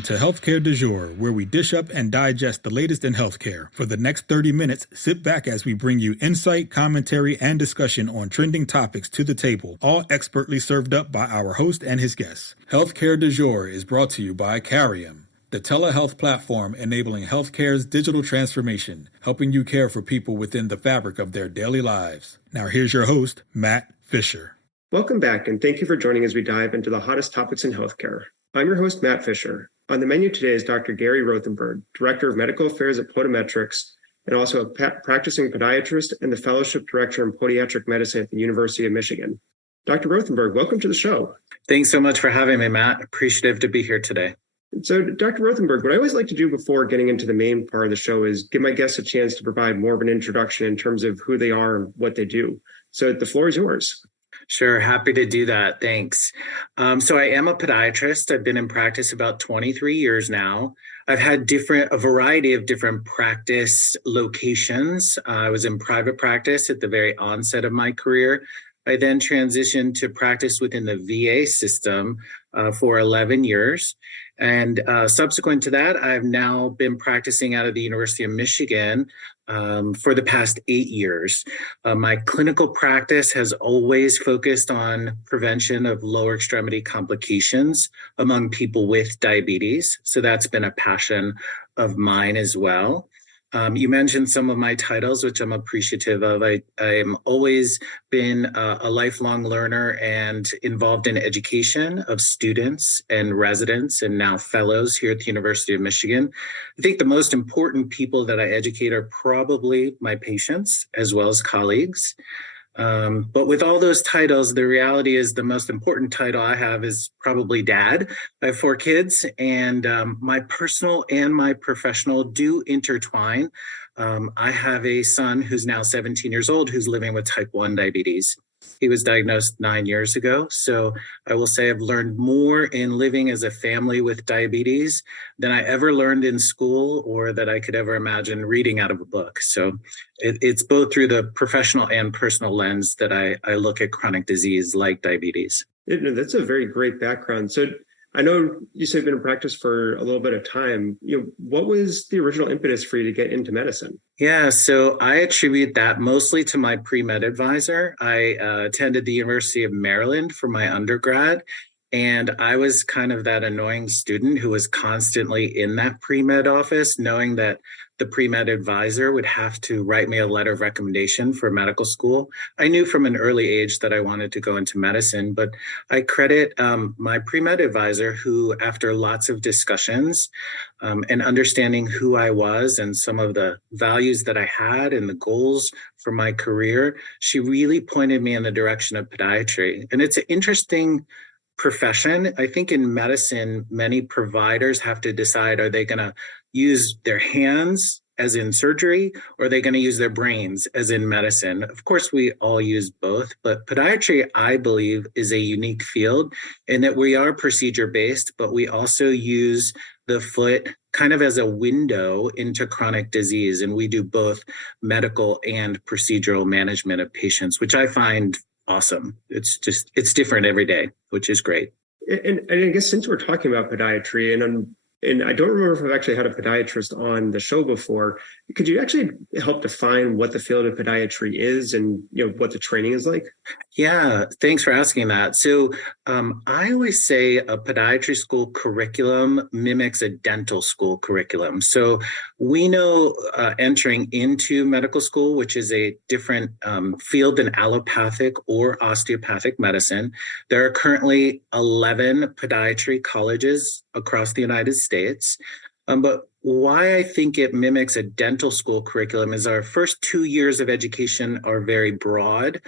Welcome to Healthcare du Jour, where we dish up and digest the latest in healthcare. For the next 30 minutes, sit back as we bring you insight, commentary, and discussion on trending topics to the table, all expertly served up by our host and his guests. Healthcare du Jour is brought to you by Carium, the telehealth platform enabling healthcare's digital transformation, helping you care for people within the fabric of their daily lives. Now here's your host, Matt Fisher. Welcome back, and thank you for joining as we dive into the hottest topics in healthcare. I'm your host, Matt Fisher. On the menu today is Dr. Gary Rothenberg, Director of Medical Affairs at Podimetrics, and also a practicing podiatrist and the Fellowship Director in Podiatric Medicine at the University of Michigan. Dr. Rothenberg, welcome to the show. Thanks so much for having me, Matt. Appreciative to be here today. So, Dr. Rothenberg, what I always like to do before getting into the main part of the show is give my guests a chance to provide more of an introduction in terms of who they are and what they do. So the floor is yours. Sure. Happy to do that. Thanks. So I am a podiatrist. I've been in practice about 23 years now. I've had a variety of different practice locations. I was in private practice at the very onset of my career. I then transitioned to practice within the VA system for 11 years. And subsequent to that, I've now been practicing out of the University of Michigan for the past 8 years. My clinical practice has always focused on prevention of lower extremity complications among people with diabetes. So that's been a passion of mine as well. You mentioned some of my titles, which I'm appreciative of. I am always been a lifelong learner and involved in education of students and residents and now fellows here at the University of Michigan. I think the most important people that I educate are probably my patients as well as colleagues. But with all those titles, the reality is the most important title I have is probably dad. I have 4 kids, and my personal and my professional do intertwine. I have a son who's now 17 years old who's living with type 1 diabetes. He was diagnosed 9 years ago. So I will say I've learned more in living as a family with diabetes than I ever learned in school or that I could ever imagine reading out of a book. So it's both through the professional and personal lens that I look at chronic disease like diabetes. That's a very great background. So I know you said you've been in practice for a little bit of time. What was the original impetus for you to get into medicine? Yeah, so I attribute that mostly to my pre-med advisor. I attended the University of Maryland for my undergrad, and I was kind of that annoying student who was constantly in that pre-med office, knowing that the pre-med advisor would have to write me a letter of recommendation for medical school. I knew from an early age that I wanted to go into medicine, but I credit my pre-med advisor who, after lots of discussions and understanding who I was and some of the values that I had and the goals for my career, she really pointed me in the direction of podiatry. And it's an interesting profession. I think in medicine, many providers have to decide, are they going to use their hands as in surgery, or are they going to use their brains as in medicine? Of course, we all use both, but podiatry, I believe, is a unique field in that we are procedure-based, but we also use the foot kind of as a window into chronic disease. And we do both medical and procedural management of patients, which I find awesome. It's different every day, which is great. And I guess since we're talking about podiatry, and I don't remember if I've actually had a podiatrist on the show before, could you actually help define what the field of podiatry is and what the training is like? Yeah, thanks for asking that. So I always say a podiatry school curriculum mimics a dental school curriculum. So we know entering into medical school, which is a different field than allopathic or osteopathic medicine, there are currently 11 podiatry colleges across the United States. But why I think it mimics a dental school curriculum is our first 2 years of education are very broad,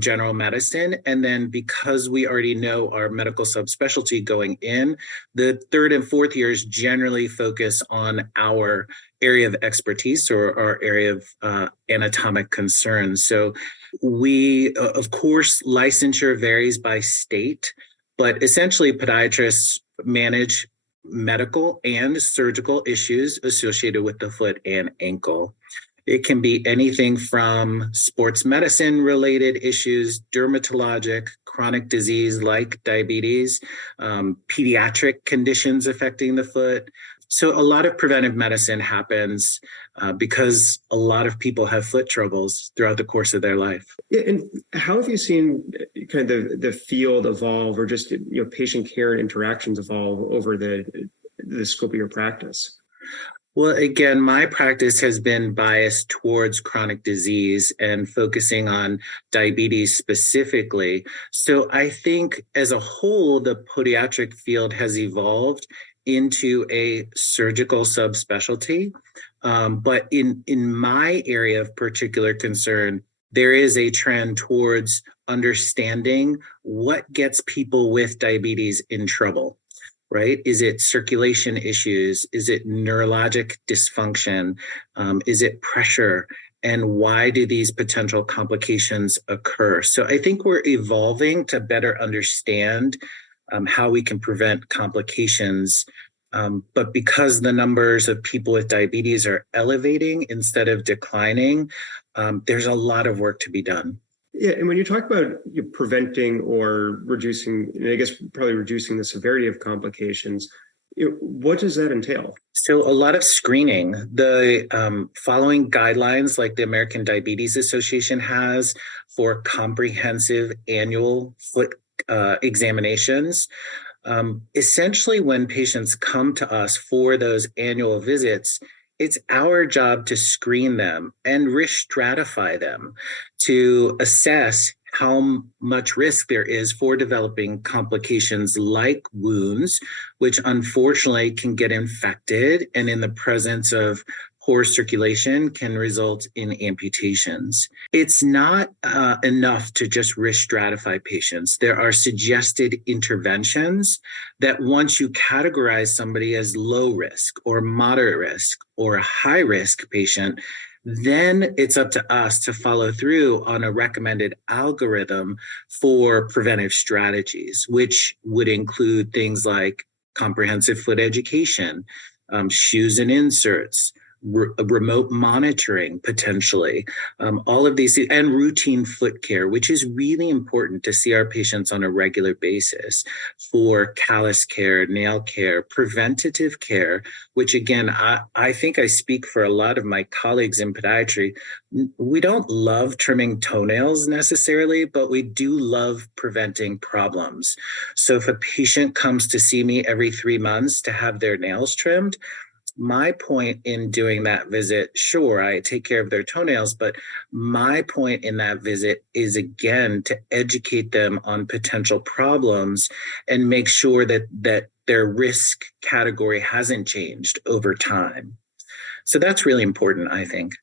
general medicine. And then because we already know our medical subspecialty going in, the 3rd and 4th years generally focus on our area of expertise or our area of anatomic concerns. So we, of course, licensure varies by state, but essentially podiatrists manage medical and surgical issues associated with the foot and ankle. It can be anything from sports medicine related issues, dermatologic, chronic disease like diabetes, pediatric conditions affecting the foot. So a lot of preventive medicine happens because a lot of people have foot troubles throughout the course of their life. Yeah, and how have you seen kind of the field evolve, or just patient care and interactions evolve over the scope of your practice? Well, again, my practice has been biased towards chronic disease and focusing on diabetes specifically. So I think as a whole, the podiatric field has evolved into a surgical subspecialty. But in my area of particular concern, there is a trend towards understanding what gets people with diabetes in trouble. Right? Is it circulation issues? Is it neurologic dysfunction? Is it pressure? And why do these potential complications occur? So I think we're evolving to better understand how we can prevent complications. But because the numbers of people with diabetes are elevating instead of declining, there's a lot of work to be done. Yeah, and when you talk about preventing or reducing, I guess probably reducing the severity of complications, what does that entail? So a lot of screening. The following guidelines like the American Diabetes Association has for comprehensive annual foot examinations. Essentially, when patients come to us for those annual visits, it's our job to screen them and risk stratify them to assess how much risk there is for developing complications like wounds, which unfortunately can get infected and in the presence of poor circulation can result in amputations. It's not enough to just risk stratify patients. There are suggested interventions that once you categorize somebody as low risk or moderate risk or a high risk patient, then it's up to us to follow through on a recommended algorithm for preventive strategies, which would include things like comprehensive foot education, shoes and inserts, remote monitoring potentially, all of these, and routine foot care, which is really important to see our patients on a regular basis for callus care, nail care, preventative care, which again, I think I speak for a lot of my colleagues in podiatry. We don't love trimming toenails necessarily, but we do love preventing problems. So if a patient comes to see me every 3 months to have their nails trimmed, my point in doing that visit, sure, I take care of their toenails, but my point in that visit is, again, to educate them on potential problems and make sure that their risk category hasn't changed over time. So that's really important, I think.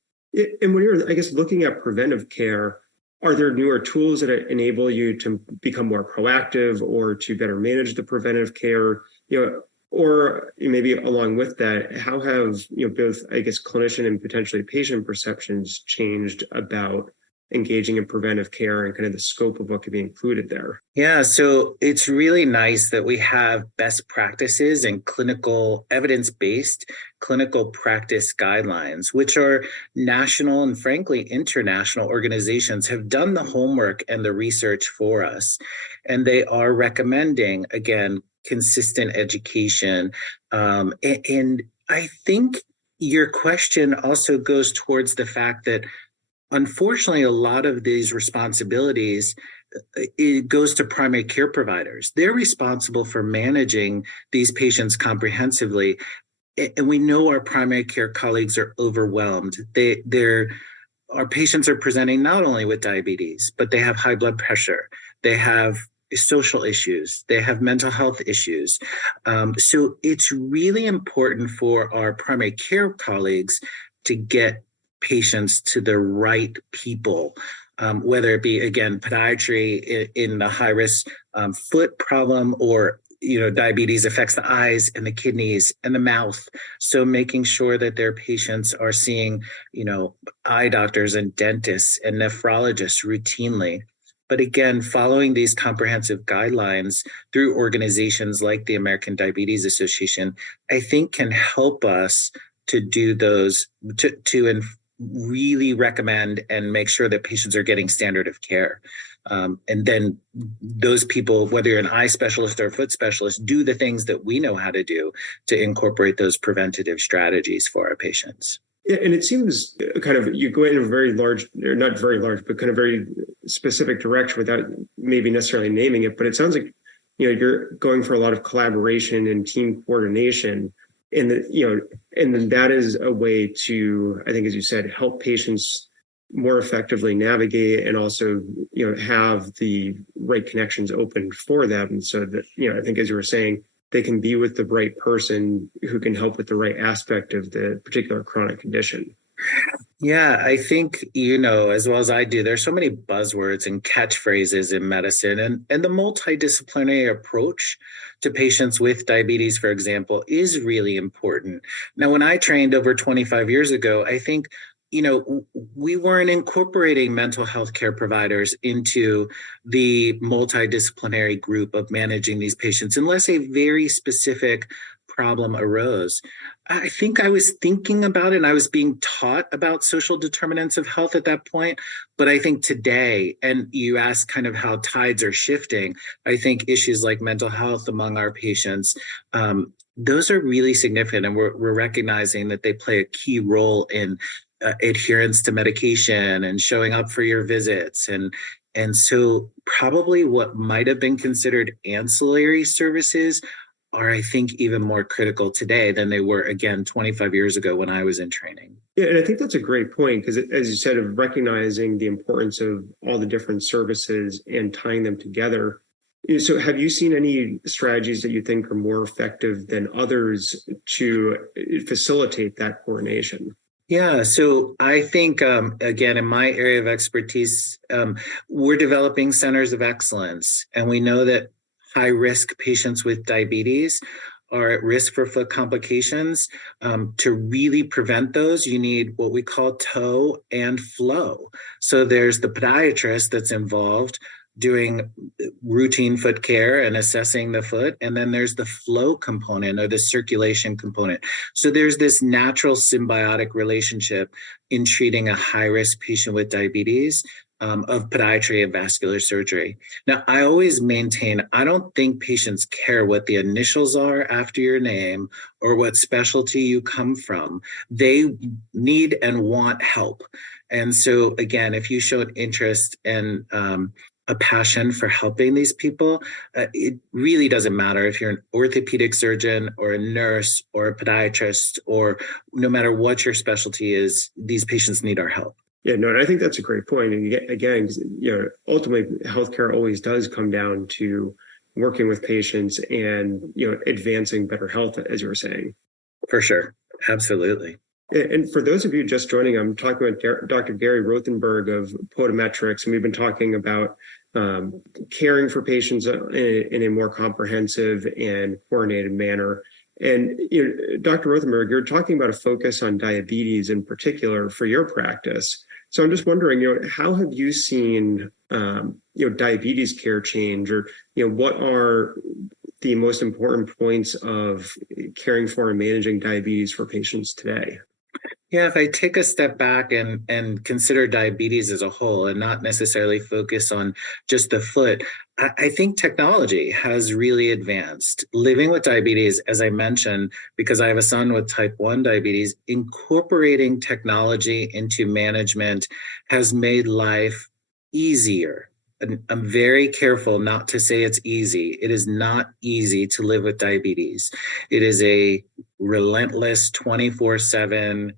And when you're, I guess, looking at preventive care, are there newer tools that enable you to become more proactive or to better manage the preventive care? Or maybe along with that, how have both, I guess, clinician and potentially patient perceptions changed about engaging in preventive care and kind of the scope of what could be included there? Yeah, so it's really nice that we have best practices and clinical evidence-based clinical practice guidelines, which are national and frankly international organizations have done the homework and the research for us. And they are recommending, again, consistent education. And I think your question also goes towards the fact that unfortunately, a lot of these responsibilities, it goes to primary care providers. They're responsible for managing these patients comprehensively. And we know our primary care colleagues are overwhelmed. Our patients are presenting not only with diabetes, but they have high blood pressure. They have social issues. They have mental health issues. So it's really important for our primary care colleagues to get patients to the right people, whether it be, again, podiatry in the high risk foot problem, or diabetes affects the eyes and the kidneys and the mouth. So making sure that their patients are seeing, eye doctors and dentists and nephrologists routinely. But again, following these comprehensive guidelines through organizations like the American Diabetes Association, I think can help us to do those, to really recommend and make sure that patients are getting standard of care. And then those people, whether you're an eye specialist or a foot specialist, do the things that we know how to do to incorporate those preventative strategies for our patients. Yeah, and it seems kind of you go in a very large, or not very large, but kind of very specific direction without maybe necessarily naming it. But it sounds like, you're going for a lot of collaboration and team coordination. And and then that is a way to, I think, as you said, help patients more effectively navigate and also, have the right connections open for them so that, I think, as you were saying, they can be with the right person who can help with the right aspect of the particular chronic condition. Yeah, I think, as well as I do, there's so many buzzwords and catchphrases in medicine, and the multidisciplinary approach to patients with diabetes, for example, is really important. Now, when I trained over 25 years ago, I think, we weren't incorporating mental health care providers into the multidisciplinary group of managing these patients unless a very specific problem arose. I think I was thinking about it and I was being taught about social determinants of health at that point. But I think today, and you ask kind of how tides are shifting, I think issues like mental health among our patients, those are really significant. And we're recognizing that they play a key role in adherence to medication and showing up for your visits. And so probably what might have been considered ancillary services are, I think, even more critical today than they were, again, 25 years ago when I was in training. Yeah, and I think that's a great point because, as you said, of recognizing the importance of all the different services and tying them together. So have you seen any strategies that you think are more effective than others to facilitate that coordination? Yeah, so I think, again, in my area of expertise, we're developing centers of excellence, and we know that high-risk patients with diabetes are at risk for foot complications. To really prevent those, you need what we call toe and flow. So there's the podiatrist that's involved doing routine foot care and assessing the foot. And then there's the flow component or the circulation component. So there's this natural symbiotic relationship in treating a high-risk patient with diabetes of podiatry and vascular surgery. Now, I always maintain, I don't think patients care what the initials are after your name or what specialty you come from. They need and want help. And so, again, if you show an interest and a passion for helping these people, it really doesn't matter if you're an orthopedic surgeon or a nurse or a podiatrist, or no matter what your specialty is, these patients need our help. Yeah, no, and I think that's a great point. And again, ultimately, healthcare always does come down to working with patients and, advancing better health, as you were saying. For sure. Absolutely. And for those of you just joining, I'm talking with Dr. Gary Rothenberg of Podimetrics, and we've been talking about caring for patients in a more comprehensive and coordinated manner. And Dr. Rothenberg, you're talking about a focus on diabetes in particular for your practice. So I'm just wondering, how have you seen diabetes care change, or what are the most important points of caring for and managing diabetes for patients today? Yeah, if I take a step back and consider diabetes as a whole and not necessarily focus on just the foot, I think technology has really advanced. Living with diabetes, as I mentioned, because I have a son with type 1 diabetes, incorporating technology into management has made life easier. And I'm very careful not to say it's easy. It is not easy to live with diabetes. It is a relentless 24/7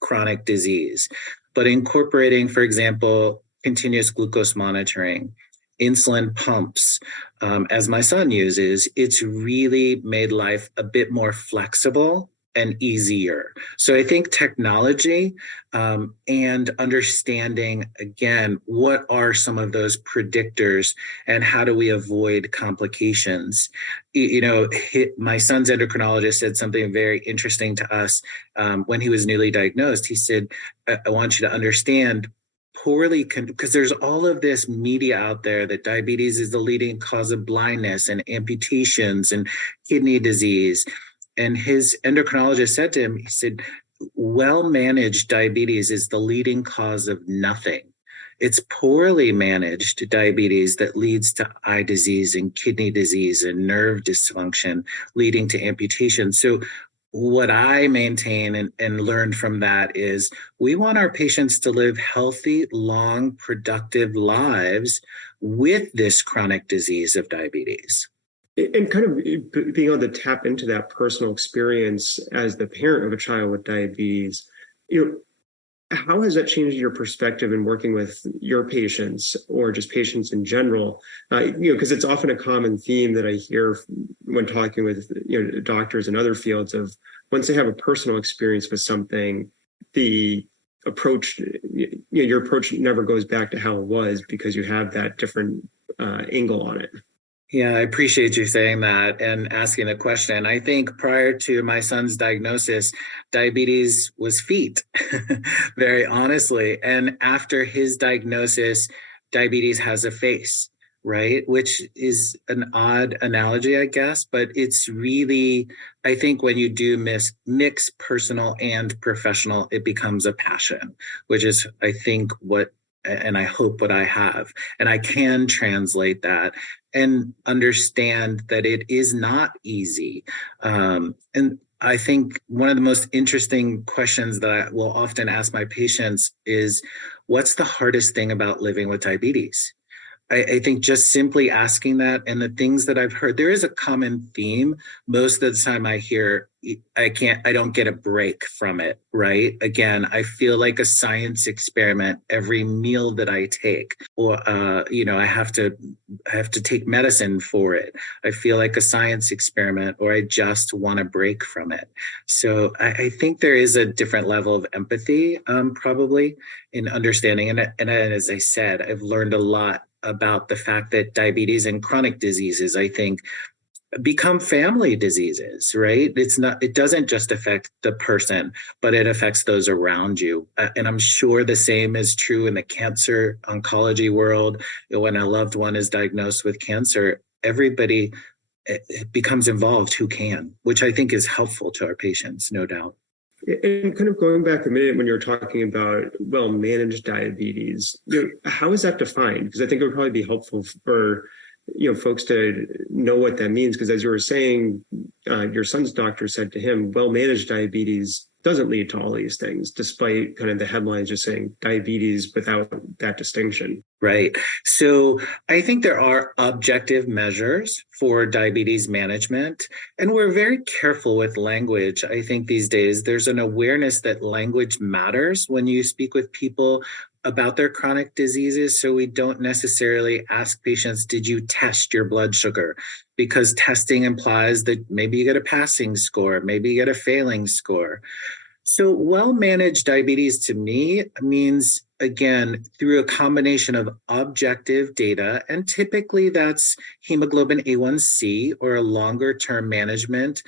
chronic disease. But incorporating, for example, continuous glucose monitoring, insulin pumps, as my son uses, it's really made life a bit more flexible and easier. So I think technology and understanding, again, what are some of those predictors and how do we avoid complications? My son's endocrinologist said something very interesting to us when he was newly diagnosed. He said, I want you to understand because there's all of this media out there that diabetes is the leading cause of blindness and amputations and kidney disease. And his endocrinologist said to him, he said, well-managed diabetes is the leading cause of nothing. It's poorly managed diabetes that leads to eye disease and kidney disease and nerve dysfunction, leading to amputation. So what I maintain and learned from that is we want our patients to live healthy, long, productive lives with this chronic disease of diabetes. And kind of being able to tap into that personal experience as the parent of a child with diabetes, how has that changed your perspective in working with your patients or just patients in general? Because it's often a common theme that I hear when talking with doctors in other fields of once they have a personal experience with something, the approach, your approach never goes back to how it was because you have that different angle on it. Yeah, I appreciate you saying that and asking a question. I think prior to my son's diagnosis, diabetes was feet, very honestly. And after his diagnosis, diabetes has a face, right? Which is an odd analogy, I guess, but it's really, I think when you do mix personal and professional, it becomes a passion, which is, I think, and I hope what I have. And I can translate that and understand that it is not easy. And I think one of the most interesting questions that I will often ask my patients is, what's the hardest thing about living with diabetes? I think just simply asking that and the things that I've heard, there is a common theme. Most of the time I hear, I don't get a break from it, right? Again, I feel like a science experiment every meal that I take, or, I have to take medicine for it. I feel like a science experiment, or I just want a break from it. So I think there is a different level of empathy, probably in understanding. And as I said, I've learned a lot about the fact that diabetes and chronic diseases, I think, become family diseases, right? It doesn't just affect the person, but it affects those around you. And I'm sure the same is true in the cancer oncology world. When a loved one is diagnosed with cancer, everybody becomes involved who can, which I think is helpful to our patients, no doubt. And kind of going back a minute when you were talking about well-managed diabetes, how is that defined? Because I think it would probably be helpful for folks to know what that means. Because as you were saying, your son's doctor said to him, well-managed diabetes doesn't lead to all these things, despite kind of the headlines just saying diabetes without that distinction. Right. So I think there are objective measures for diabetes management, and we're very careful with language. I think these days there's an awareness that language matters when you speak with people about their chronic diseases. So we don't necessarily ask patients, did you test your blood sugar? Because testing implies that maybe you get a passing score, maybe you get a failing score. So well-managed diabetes to me means, again, through a combination of objective data, and typically that's hemoglobin A1C or a longer-term management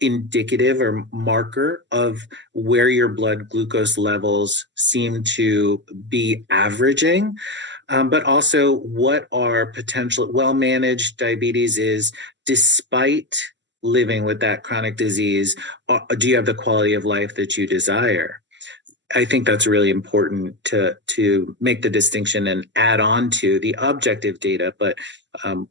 indicative or marker of where your blood glucose levels seem to be averaging. But also what our potential well-managed diabetes is, despite living with that chronic disease, do you have the quality of life that you desire? I think that's really important to make the distinction and add on to the objective data. But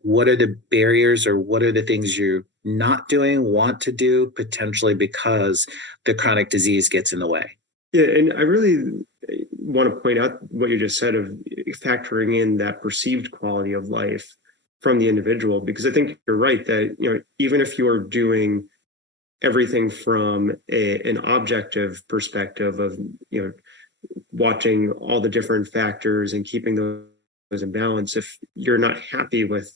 what are the barriers, or what are the things you're not doing, want to do, potentially because the chronic disease gets in the way? Yeah, and I really want to point out what you just said of factoring in that perceived quality of life from the individual, because I think you're right that even if you are doing everything from an objective perspective of watching all the different factors and keeping those in balance, if you're not happy with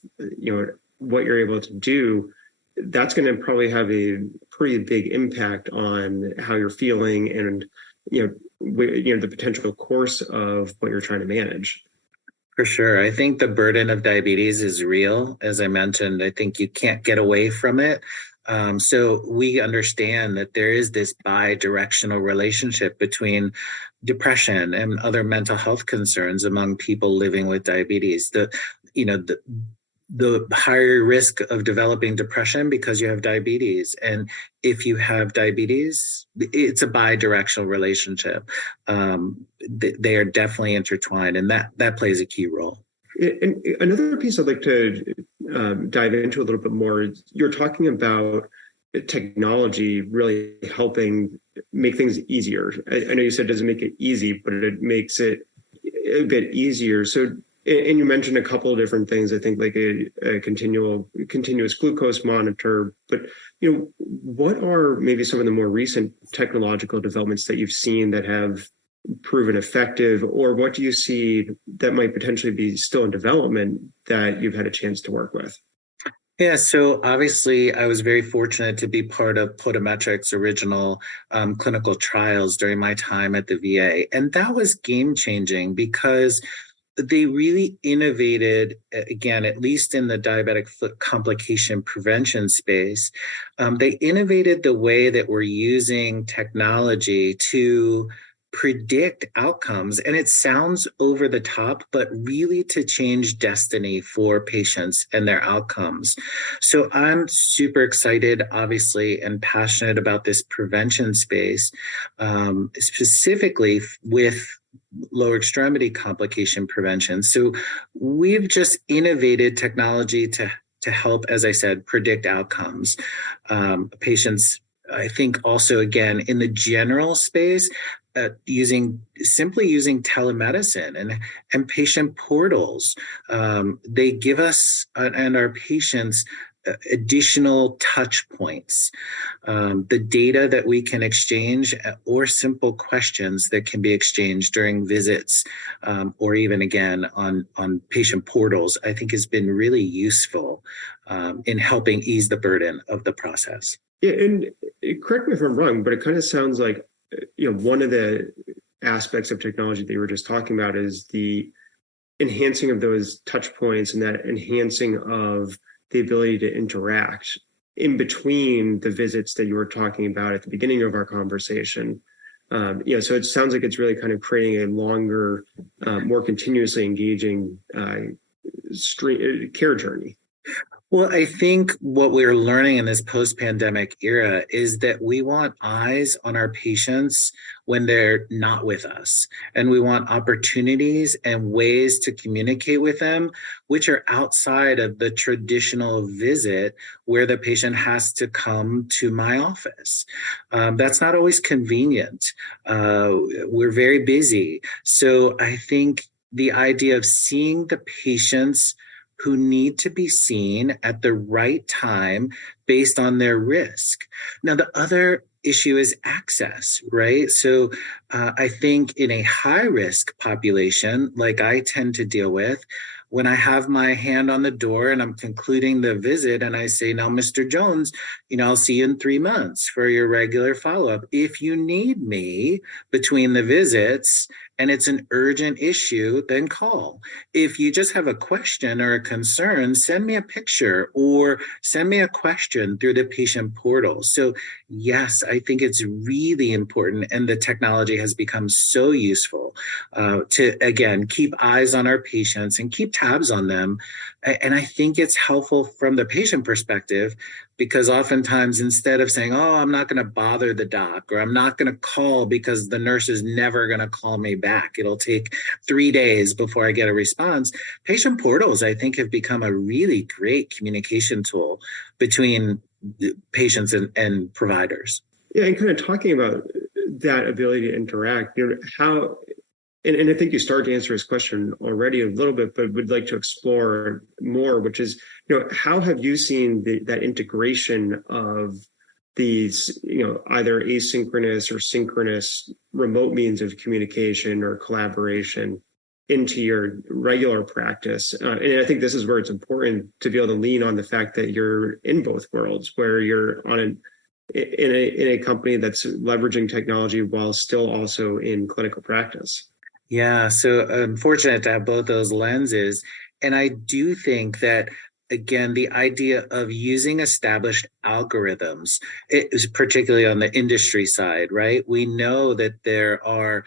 what you're able to do, that's going to probably have a pretty big impact on how you're feeling and the potential course of what you're trying to manage. For sure. I think the burden of diabetes is real. As I mentioned, I think you can't get away from it. So we understand that there is this bi-directional relationship between depression and other mental health concerns among people living with diabetes. the higher risk of developing depression because you have diabetes. And if you have diabetes, it's a bi-directional relationship. They are definitely intertwined, and that plays a key role. And another piece I'd like to dive into a little bit more, you're talking about technology really helping make things easier. I know you said it doesn't make it easy, but it makes it a bit easier. So, and you mentioned a couple of different things, I think like a continuous glucose monitor, but what are maybe some of the more recent technological developments that you've seen that have proven effective, or what do you see that might potentially be still in development that you've had a chance to work with? Yeah, so obviously I was very fortunate to be part of Podimetrics' original clinical trials during my time at the VA. And that was game changing because they really innovated, again, at least in the diabetic foot complication prevention space. They innovated the way that we're using technology to predict outcomes. And it sounds over the top, but really to change destiny for patients and their outcomes. So I'm super excited, obviously, and passionate about this prevention space, specifically with lower extremity complication prevention. So we've just innovated technology to help, as I said, predict outcomes. Patients, I think also, again, in the general space, using telemedicine and patient portals. They give us and our patients additional touch points, the data that we can exchange, or simple questions that can be exchanged during visits, or even again on patient portals, I think has been really useful in helping ease the burden of the process. Yeah, and correct me if I'm wrong, but it kind of sounds like one of the aspects of technology that you were just talking about is the enhancing of those touch points and that enhancing of the ability to interact in between the visits that you were talking about at the beginning of our conversation. So it sounds like it's really kind of creating a longer, more continuously engaging care journey. Well, I think what we're learning in this post-pandemic era is that we want eyes on our patients when they're not with us. And we want opportunities and ways to communicate with them, which are outside of the traditional visit where the patient has to come to my office. That's not always convenient. We're very busy. So I think the idea of seeing the patients who need to be seen at the right time based on their risk. Now, the other issue is access, right? So I think in a high-risk population, like I tend to deal with, when I have my hand on the door and I'm concluding the visit and I say, now, Mr. Jones, I'll see you in 3 months for your regular follow-up. If you need me between the visits and it's an urgent issue, then call. If you just have a question or a concern, send me a picture or send me a question through the patient portal. So yes, I think it's really important, and the technology has become so useful to, again, keep eyes on our patients and keep tabs on them. And I think it's helpful from the patient perspective, because oftentimes instead of saying, oh, I'm not going to bother the doc, or I'm not going to call because the nurse is never going to call me back, it'll take 3 days before I get a response. Patient portals, I think, have become a really great communication tool between patients and providers. Yeah, and kind of talking about that ability to interact, how, and I think you started to answer this question already a little bit, but would like to explore more, which is, how have you seen that integration of these, either asynchronous or synchronous remote means of communication or collaboration into your regular practice? And I think this is where it's important to be able to lean on the fact that you're in both worlds, where you're in a company that's leveraging technology while still also in clinical practice. Yeah, so I'm fortunate to have both those lenses. And I do think that, again, the idea of using established algorithms, is particularly on the industry side, right? We know that there are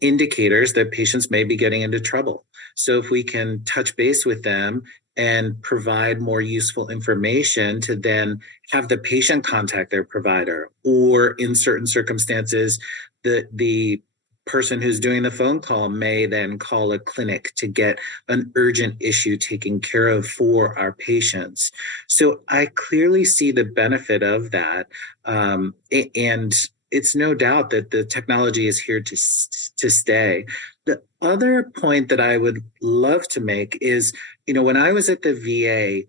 indicators that patients may be getting into trouble. So if we can touch base with them and provide more useful information to then have the patient contact their provider, or in certain circumstances, the person who's doing the phone call may then call a clinic to get an urgent issue taken care of for our patients. So I clearly see the benefit of that. And it's no doubt that the technology is here to stay. The other point that I would love to make is, when I was at the VA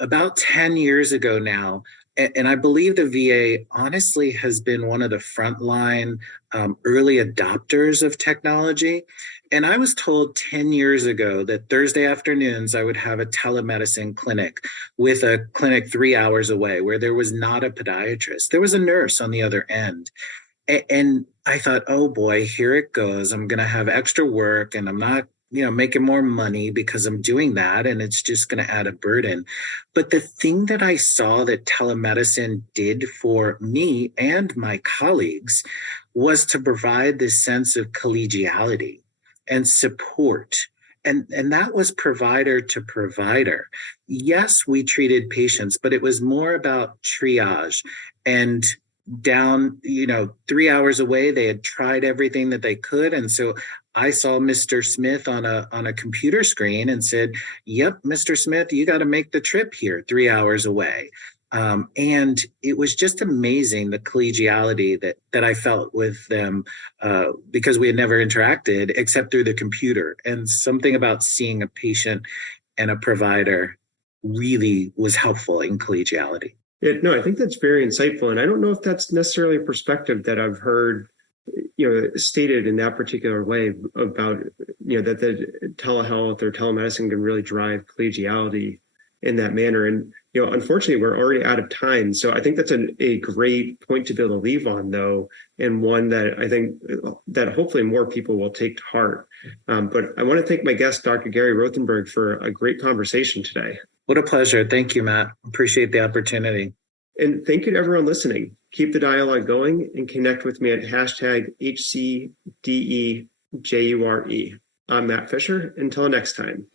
about 10 years ago now, and I believe the VA honestly has been one of the frontline early adopters of technology. And I was told 10 years ago that Thursday afternoons, I would have a telemedicine clinic with a clinic 3 hours away where there was not a podiatrist. There was a nurse on the other end. And I thought, oh boy, here it goes. I'm going to have extra work and I'm not making more money because I'm doing that, and it's just going to add a burden. But the thing that I saw that telemedicine did for me and my colleagues was to provide this sense of collegiality and support. And that was provider to provider. Yes, we treated patients, but it was more about triage. And down, 3 hours away, they had tried everything that they could. And so I saw Mr. Smith on a computer screen and said, yep, Mr. Smith, you got to make the trip here 3 hours away. And it was just amazing, the collegiality that I felt with them because we had never interacted except through the computer. And something about seeing a patient and a provider really was helpful in collegiality. Yeah, no, I think that's very insightful. And I don't know if that's necessarily a perspective that I've heard stated in that particular way about, that the telehealth or telemedicine can really drive collegiality in that manner. And, unfortunately, we're already out of time. So I think that's a great point to be able to leave on, though, and one that I think that hopefully more people will take to heart. But I want to thank my guest, Dr. Gary Rothenberg, for a great conversation today. What a pleasure. Thank you, Matt. Appreciate the opportunity. And thank you to everyone listening. Keep the dialogue going and connect with me at #HCDEJURE. I'm Matt Fisher. Until next time.